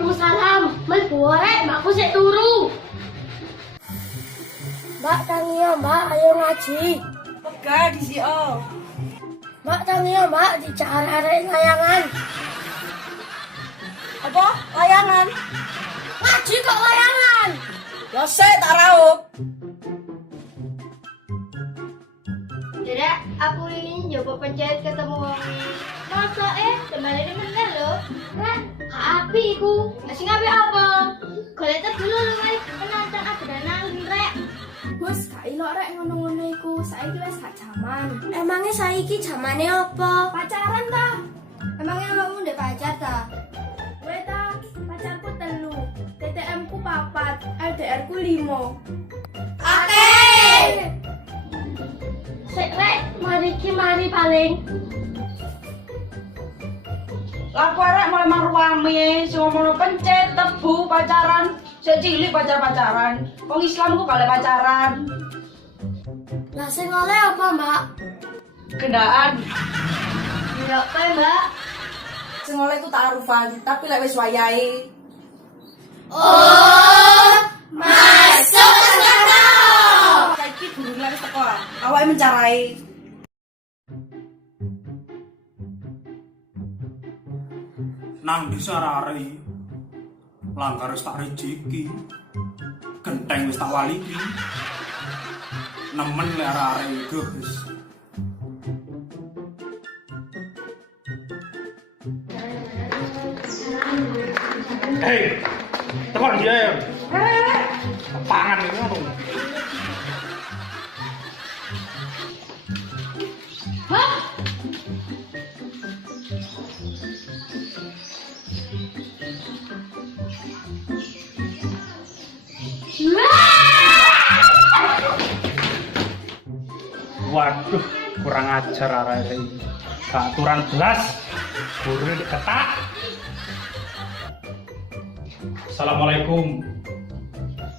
Waalaikumsalam. Mlebu rek, mbakku sik turu. Mbak Tangio, Mbak, ayo ngaji. Pegah di sio. Mbak Tangio, Mbak, dijar arek layangan. Apa? Layangan. Ngaji kok layangan? Ya sik tak raup. Dek, aku ini nyoba pencet ketemu wong. Masa kemarin meneh lho. Rek, api iku. Sing api apa? Golek dulu lho, wis penonton adonan rek. Bos, gak ilok rek ngono-ngono iku. Saiki wis gak jaman. Emangnya saiki zamane apa? Pacaran ta? Emangnya awakmu ndek pacar ta? Kowe ta, pacarku 3, TTM ku 4, LDR ku 5. Oke. Sik rek, mari paling. Laku arek mulai marwami, sing ngono pencet, tebu, pacaran. Sik cilik pacaran. Wong Islam ku kalih pacaran. Lah sing oleh apa, Mbak? Gendaan. Ya apa, Mbak? Sing oleh ku ta'arufan, tapi lek wis wayahe. Oh, masuk ke sana. Saiki gurune wis teko. Awake mencarai. Nang desa arek langgar wis tak rezeki. Genteng wis tak waliki. Nemen lek arek iku wis. Hei, tekan dia ya. Pangan ini ngono. Hah? Waduh, kurang ajar arek iki. Gak aturan belas. Gurune diketak. Assalamualaikum.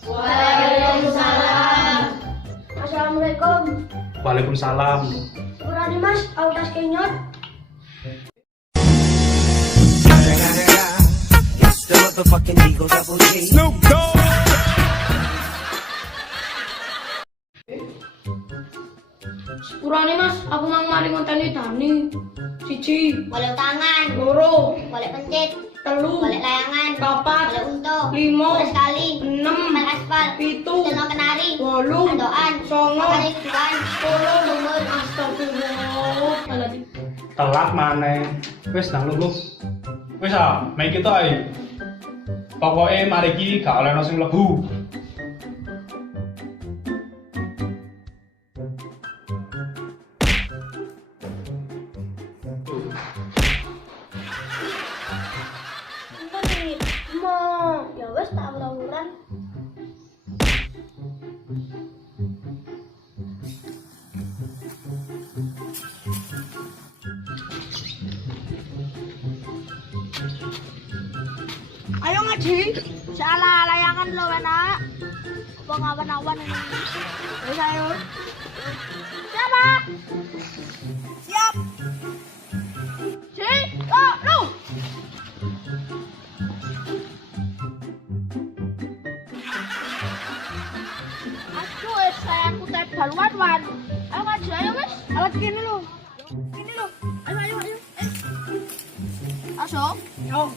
Waalaikumsalam. Assalamualaikum. Waalaikumsalam. Sepurane Mas, autas kenyot. It's the motherfucking Eagle Double G. Snoop Dogg. Sepurane Mas, aku mang mari ngonteni Dani. 1, Golek tangan, 2, golek pencet, 3, golek layangan, 4, golek untuh, 5, golek sekali, 6, main aspal, 7, tenang kenari, 8, andoan, 9, makan tuan, 10. sumur, Astagfirullah. Telat maneh. Wis nang lungguh. Wis main kita ae. Pokoke mari iki gak oleh ono sing mlebu. Ya wes tak awuran. Ayo ngaji. Salah layangan lo enak. Apa ngawan-awan ini? Wis ayo. Siapa? Siap. Si, lu. Aduh, sayangku tebal wan. Ayo ngaji, ayo wis. Alat gini lu. Ayo. Masuk. Yo.